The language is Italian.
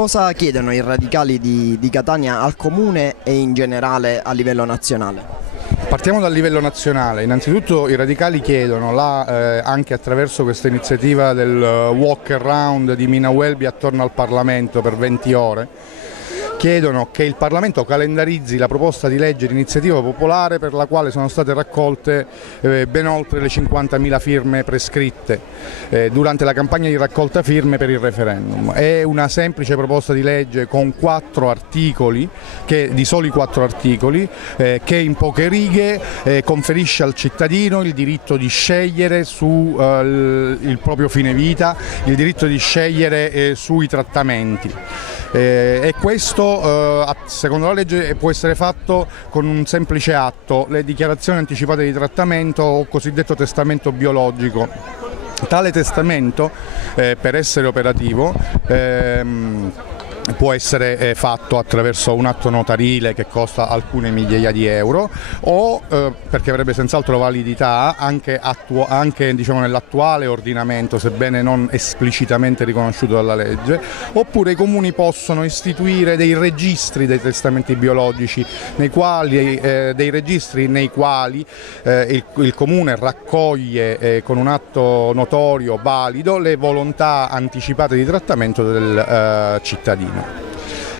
Cosa chiedono i radicali di Catania al Comune e in generale a livello nazionale? Partiamo dal livello nazionale. Innanzitutto i radicali chiedono, anche attraverso questa iniziativa del walk around di Mina Welby attorno al Parlamento per 20 ore, chiedono che il Parlamento calendarizzi la proposta di legge di iniziativa popolare per la quale sono state raccolte ben oltre le 50.000 firme prescritte durante la campagna di raccolta firme per il referendum. È una semplice proposta di legge con 4 articoli, di soli 4 articoli, che in poche righe conferisce al cittadino il diritto di scegliere su il proprio fine vita, il diritto di scegliere sui trattamenti. E questo secondo la legge può essere fatto con un semplice atto, le dichiarazioni anticipate di trattamento o cosiddetto testamento biologico. Tale testamento, per essere operativo, può essere fatto attraverso un atto notarile che costa alcune migliaia di euro o perché avrebbe senz'altro validità anche diciamo, nell'attuale ordinamento, sebbene non esplicitamente riconosciuto dalla legge, oppure i comuni possono istituire dei registri dei testamenti biologici nei quali il comune raccoglie con un atto notorio valido le volontà anticipate di trattamento del cittadino.